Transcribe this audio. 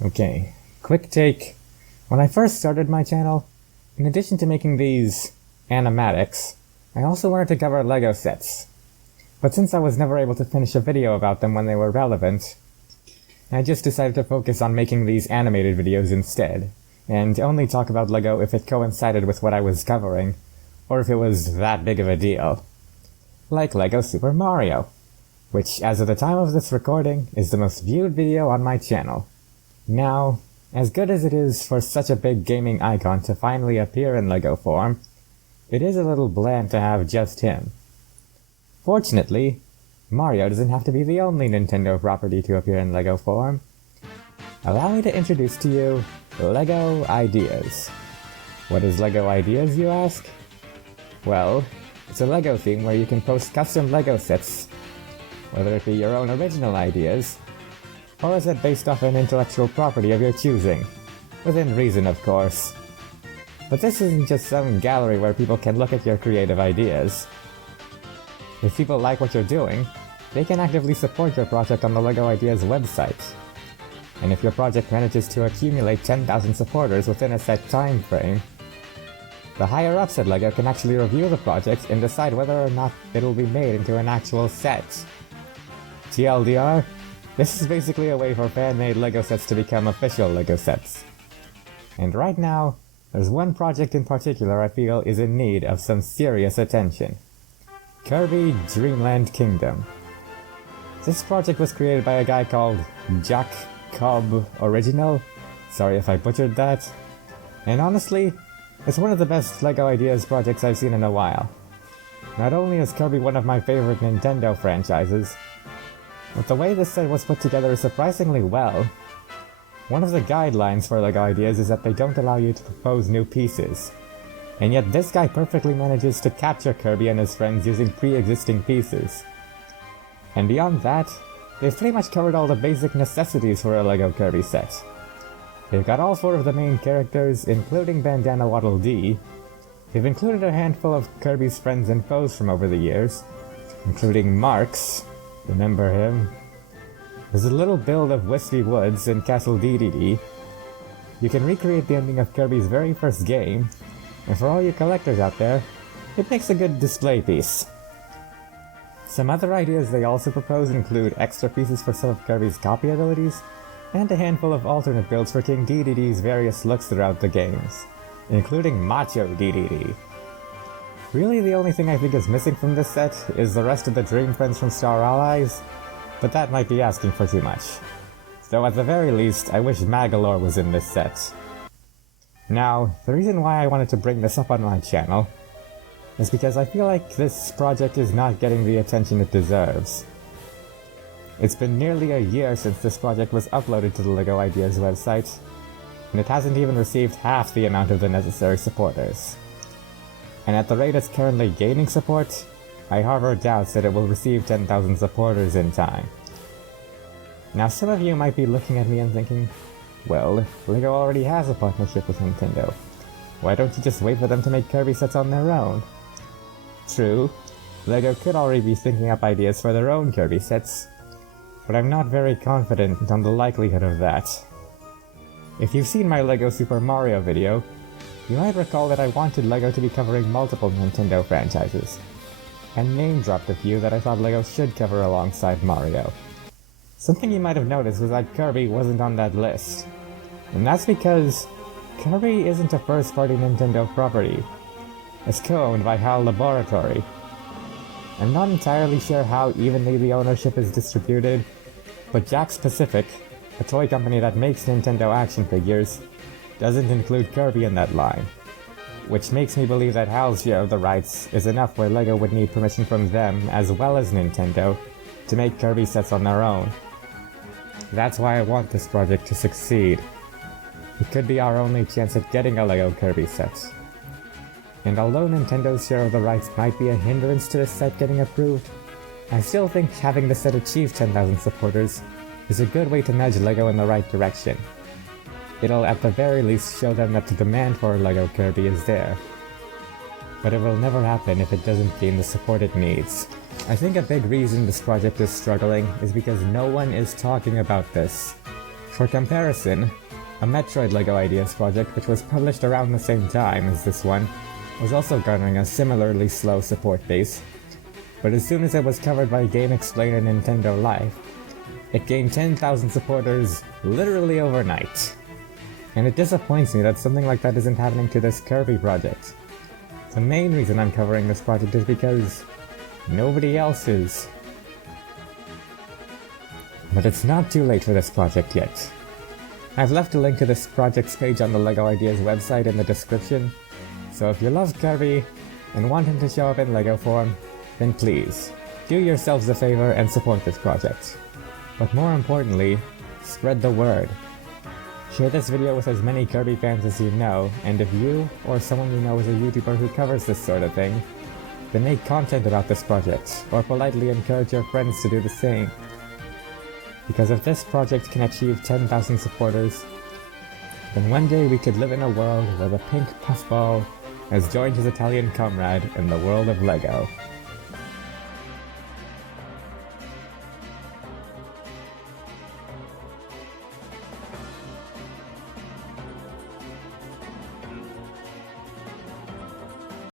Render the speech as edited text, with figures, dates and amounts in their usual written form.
Okay, quick take. When I first started my channel, in addition to making these animatics, I also wanted to cover LEGO sets. But since I was never able to finish a video about them when they were relevant, I just decided to focus on making these animated videos instead, and only talk about LEGO if it coincided with what I was covering, or if it was that big of a deal. Like LEGO Super Mario, which as of the time of this recording is the most viewed video on my channel. Now, as good as it is for such a big gaming icon to finally appear in LEGO form, it is a little bland to have just him. Fortunately, Mario doesn't have to be the only Nintendo property to appear in LEGO form. Allow me to introduce to you LEGO Ideas. What is LEGO Ideas, you ask? Well, it's a LEGO theme where you can post custom LEGO sets, whether it be your own original ideas, or a set based off an intellectual property of your choosing. Within reason, of course. But this isn't just some gallery where people can look at your creative ideas. If people like what you're doing, they can actively support your project on the LEGO Ideas website. And if your project manages to accumulate 10,000 supporters within a set time frame, the higher-ups at LEGO can actually review the project and decide whether or not it'll be made into an actual set. TLDR, this is basically a way for fan-made LEGO sets to become official LEGO sets. And right now, there's one project in particular I feel is in need of some serious attention. Kirby Dreamland Kingdom. This project was created by a guy called Jack Cobb Original. Sorry if I butchered that. And honestly, it's one of the best LEGO Ideas projects I've seen in a while. Not only is Kirby one of my favorite Nintendo franchises, but the way this set was put together is surprisingly well. One of the guidelines for LEGO Ideas is that they don't allow you to propose new pieces. And yet this guy perfectly manages to capture Kirby and his friends using pre-existing pieces. And beyond that, they've pretty much covered all the basic necessities for a LEGO Kirby set. They've got all 4 of the main characters, including Bandana Waddle Dee. They've included a handful of Kirby's friends and foes from over the years, including Marx. Remember him? There's a little build of Wispy Woods and Castle DDD. You can recreate the ending of Kirby's very first game, and for all you collectors out there, it makes a good display piece. Some other ideas they also propose include extra pieces for some of Kirby's copy abilities, and a handful of alternate builds for King DDD's various looks throughout the games, including Macho DDD. Really the only thing I think is missing from this set is the rest of the Dream Friends from Star Allies, but that might be asking for too much. Though at the very least, I wish Magalore was in this set. Now, the reason why I wanted to bring this up on my channel is because I feel like this project is not getting the attention it deserves. It's been nearly a year since this project was uploaded to the LEGO Ideas website, and it hasn't even received half the amount of the necessary supporters. And at the rate it's currently gaining support, I harbor doubts that it will receive 10,000 supporters in time. Now some of you might be looking at me and thinking, well, LEGO already has a partnership with Nintendo. Why don't you just wait for them to make Kirby sets on their own? True, LEGO could already be thinking up ideas for their own Kirby sets, but I'm not very confident on the likelihood of that. If you've seen my LEGO Super Mario video, you might recall that I wanted LEGO to be covering multiple Nintendo franchises, and name-dropped a few that I thought LEGO should cover alongside Mario. Something you might have noticed was that Kirby wasn't on that list, and that's because Kirby isn't a first-party Nintendo property. It's co-owned by HAL Laboratory. I'm not entirely sure how evenly the ownership is distributed, but Jakks Pacific, a toy company that makes Nintendo action figures, doesn't include Kirby in that line, which makes me believe that HAL's share of the rights is enough where LEGO would need permission from them as well as Nintendo to make Kirby sets on their own. That's why I want this project to succeed. It could be our only chance at getting a LEGO Kirby set. And although Nintendo's share of the rights might be a hindrance to this set getting approved, I still think having the set achieve 10,000 supporters is a good way to nudge LEGO in the right direction. It'll at the very least show them that the demand for LEGO Kirby is there. But it will never happen if it doesn't gain the support it needs. I think a big reason this project is struggling is because no one is talking about this. For comparison, a Metroid LEGO Ideas project, which was published around the same time as this one, was also garnering a similarly slow support base, but as soon as it was covered by Game Explainer Nintendo Live, it gained 10,000 supporters literally overnight. And it disappoints me that something like that isn't happening to this Kirby project. The main reason I'm covering this project is because nobody else is. But it's not too late for this project yet. I've left a link to this project's page on the LEGO Ideas website in the description, so if you love Kirby and want him to show up in LEGO form, then please, do yourselves a favor and support this project. But more importantly, spread the word. Share this video with as many Kirby fans as you know, and if you, or someone you know is a YouTuber who covers this sort of thing, then make content about this project, or politely encourage your friends to do the same. Because if this project can achieve 10,000 supporters, then one day we could live in a world where the pink puffball has joined his Italian comrade in the world of LEGO.